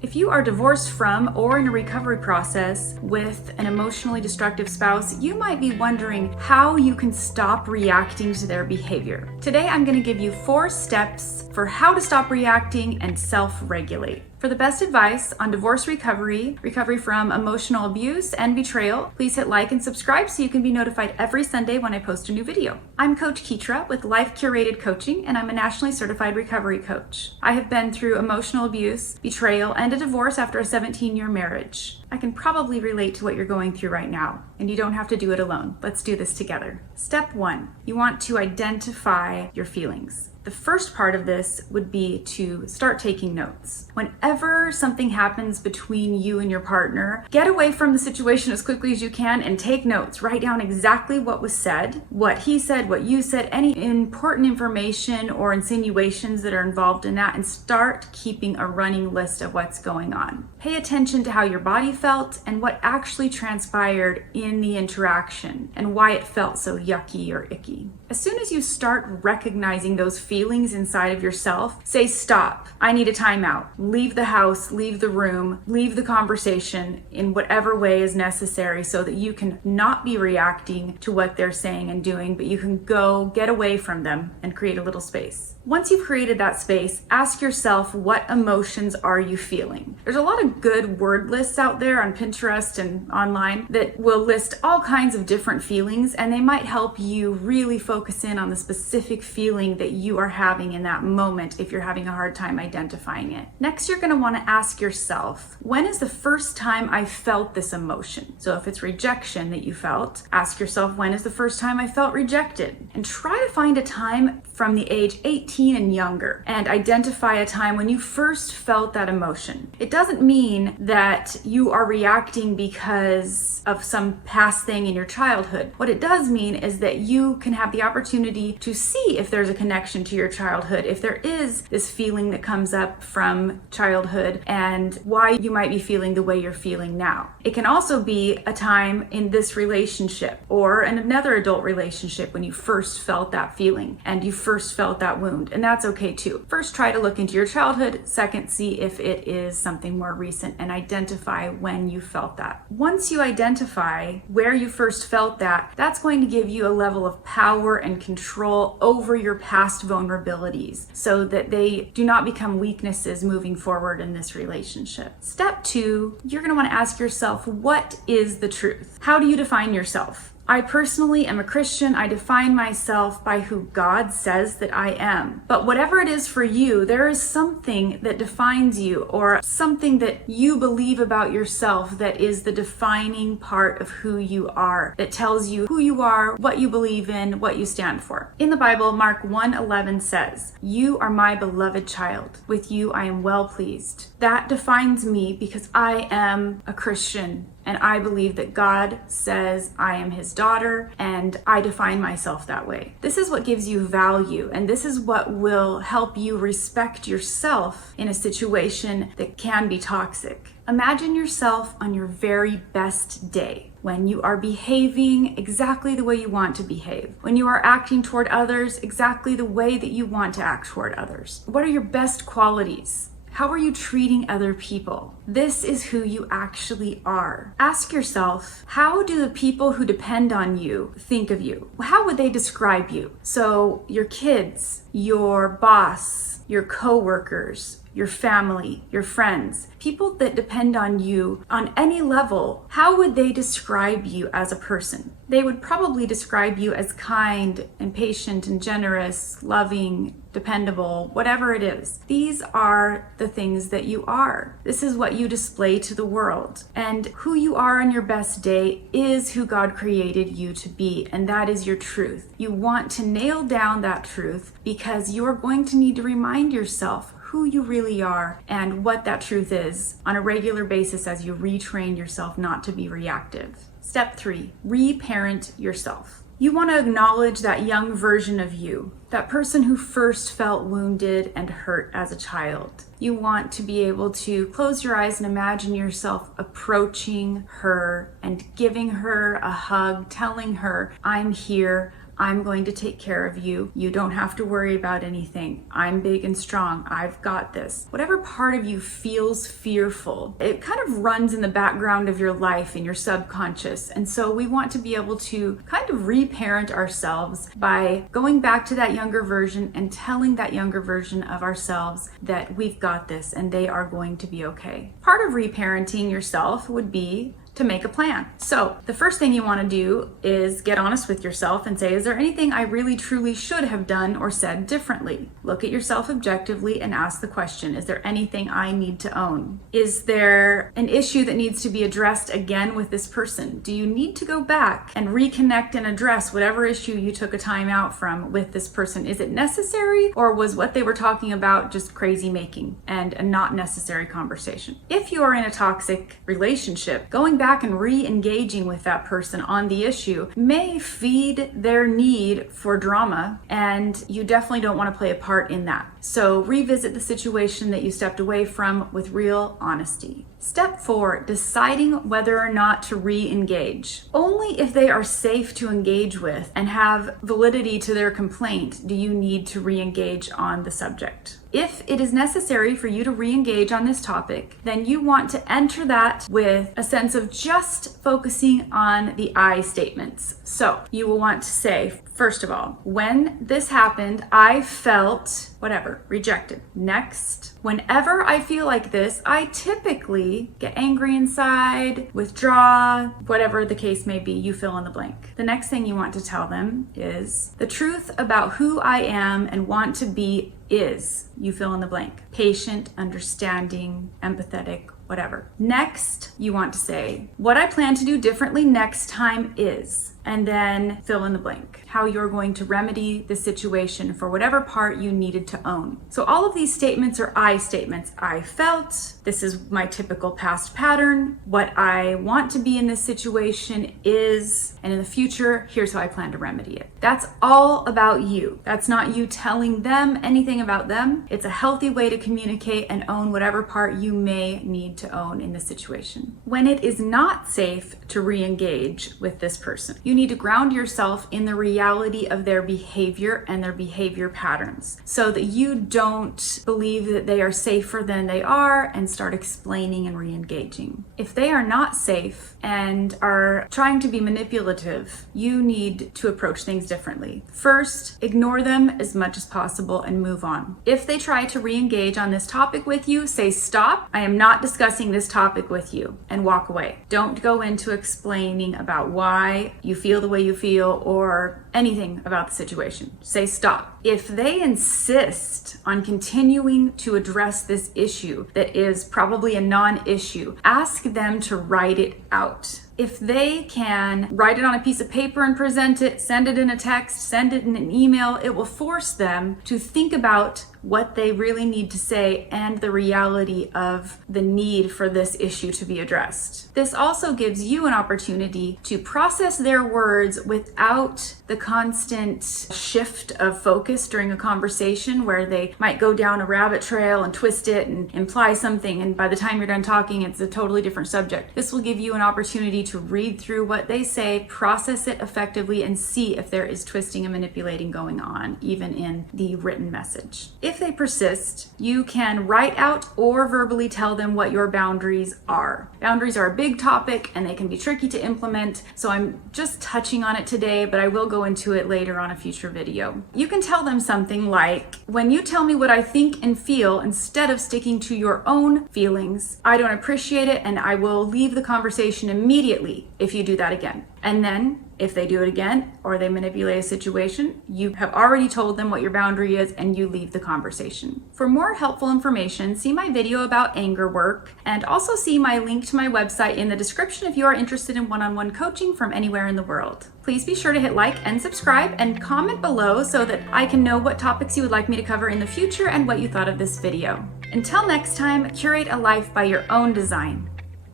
If you are divorced from or in a recovery process with an emotionally destructive spouse, you might be wondering how you can stop reacting to their behavior. Today, I'm going to give you 4 steps for how to stop reacting and self-regulate. For the best advice on divorce recovery, recovery from emotional abuse and betrayal, please hit like and subscribe so you can be notified every Sunday when I post a new video. I'm Coach Ketra with Life Curated Coaching, and I'm a nationally certified recovery coach. I have been through emotional abuse, betrayal, and a divorce after a 17-year marriage. I can probably relate to what you're going through right now, and you don't have to do it alone. Let's do this together. Step 1, you want to identify your feelings. The first part of this would be to start taking notes. Whenever something happens between you and your partner, get away from the situation as quickly as you can and take notes. Write down exactly what was said, what he said, what you said, any important information or insinuations that are involved in that, and start keeping a running list of what's going on. Pay attention to how your body felt and what actually transpired in the interaction and why it felt so yucky or icky. As soon as you start recognizing those feelings inside of yourself, say stop. I need a timeout. Leave the house, leave the room, leave the conversation in whatever way is necessary so that you can not be reacting to what they're saying and doing, but you can go get away from them and create a little space. Once you've created that space, ask yourself, what emotions are you feeling? There's a lot of good word lists out there on Pinterest and online that will list all kinds of different feelings, and they might help you really focus in on the specific feeling that you are having in that moment if you're having a hard time identifying it. Next, you're going to want to ask yourself, when is the first time I felt this emotion? So if it's rejection that you felt, ask yourself, when is the first time I felt rejected? And try to find a time from the age 18 and younger and identify a time when you first felt that emotion. It doesn't mean that you are reacting because of some past thing in your childhood. What it does mean is that you can have the opportunity to see if there's a connection to your childhood, if there is this feeling that comes up from childhood and why you might be feeling the way you're feeling now. It can also be a time in this relationship or in another adult relationship when you first felt that feeling and you first felt that wound, and that's okay too. First, try to look into your childhood. Second, see if it is something more recent and identify when you felt that. Once you identify where you first felt that, that's going to give you a level of power and control over your past vulnerabilities so that they do not become weaknesses moving forward in this relationship. Step 2, you're going to want to ask yourself, what is the truth? How do you define yourself? I personally am a Christian. I define myself by who God says that I am. But whatever it is for you, there is something that defines you or something that you believe about yourself that is the defining part of who you are, that tells you who you are, what you believe in, what you stand for. In the Bible, Mark 1:11 says, "You are my beloved child. With you I am well pleased." That defines me because I am a Christian. And I believe that God says I am his daughter, and I define myself that way. This is what gives you value, and this is what will help you respect yourself in a situation that can be toxic. Imagine yourself on your very best day, when you are behaving exactly the way you want to behave, when you are acting toward others exactly the way that you want to act toward others. What are your best qualities? How are you treating other people? This is who you actually are. Ask yourself, how do the people who depend on you think of you? How would they describe you? So your kids, your boss, your coworkers, your family, your friends, people that depend on you on any level, how would they describe you as a person? They would probably describe you as kind and patient and generous, loving, dependable, whatever it is. These are the things that you are. This is what you display to the world. And who you are on your best day is who God created you to be, and that is your truth. You want to nail down that truth because you're going to need to remind yourself who you really are and what that truth is on a regular basis as you retrain yourself not to be reactive. Step 3, reparent yourself. You want to acknowledge that young version of you, that person who first felt wounded and hurt as a child. You want to be able to close your eyes and imagine yourself approaching her and giving her a hug, telling her, I'm here, I'm going to take care of you. You don't have to worry about anything. I'm big and strong. I've got this. Whatever part of you feels fearful, it kind of runs in the background of your life, in your subconscious. And so we want to be able to kind of reparent ourselves by going back to that younger version and telling that younger version of ourselves that we've got this and they are going to be okay. Part of reparenting yourself would be to make a plan. So the first thing you want to do is get honest with yourself and say, is there anything I really truly should have done or said differently? Look at yourself objectively and ask the question, is there anything I need to own? Is there an issue that needs to be addressed again with this person? Do you need to go back and reconnect and address whatever issue you took a time out from with this person? Is it necessary, or was what they were talking about just crazy making and a not necessary conversation? If you are in a toxic relationship, going back and re-engaging with that person on the issue may feed their need for drama, and you definitely don't want to play a part in that. So revisit the situation that you stepped away from with real honesty. Step 4, deciding whether or not to re-engage. Only if they are safe to engage with and have validity to their complaint do you need to re-engage on the subject. If it is necessary for you to re-engage on this topic, then you want to enter that with a sense of just focusing on the I statements. So you will want to say, first of all, when this happened, I felt whatever, rejected. Next, whenever I feel like this, I typically get angry inside, withdraw, whatever the case may be, you fill in the blank. The next thing you want to tell them is the truth about who I am and want to be is, you fill in the blank. Patient, understanding, empathetic, whatever. Next, you want to say, what I plan to do differently next time is, and then fill in the blank. How you're going to remedy the situation for whatever part you needed to own. So all of these statements are I statements. I felt, this is my typical past pattern, what I want to be in this situation is, and in the future, here's how I plan to remedy it. That's all about you. That's not you telling them anything about them. It's a healthy way to communicate and own whatever part you may need to own in the situation. When it is not safe to re-engage with this person, you need to ground yourself in the reality of their behavior and their behavior patterns so that you don't believe that they are safer than they are and start explaining and re-engaging. If they are not safe and are trying to be manipulative, you need to approach things differently. First, ignore them as much as possible and move on. If they try to re-engage on this topic with you, say, stop, I am not discussing this topic with you, and walk away. Don't go into explaining about why you feel the way you feel or anything about the situation. Say stop. If they insist on continuing to address this issue that is probably a non-issue, ask them to write it out. If they can write it on a piece of paper and present it, send it in a text, send it in an email, it will force them to think about what they really need to say and the reality of the need for this issue to be addressed. This also gives you an opportunity to process their words without the constant shift of focus during a conversation where they might go down a rabbit trail and twist it and imply something, and by the time you're done talking, it's a totally different subject. This will give you an opportunity to read through what they say, process it effectively, and see if there is twisting and manipulating going on, even in the written message. If they persist, you can write out or verbally tell them what your boundaries are. Boundaries are a big topic and they can be tricky to implement, so I'm just touching on it today, but I will go into it later on a future video. You can tell them something like, when you tell me what I think and feel instead of sticking to your own feelings, I don't appreciate it and I will leave the conversation immediately if you do that again. And then if they do it again or they manipulate a situation, you have already told them what your boundary is and you leave the conversation. For more helpful information, see my video about anger work and also see my link to my website in the description if you are interested in one-on-one coaching from anywhere in the world. Please be sure to hit like and subscribe and comment below so that I can know what topics you would like me to cover in the future and what you thought of this video. Until next time, curate a life by your own design.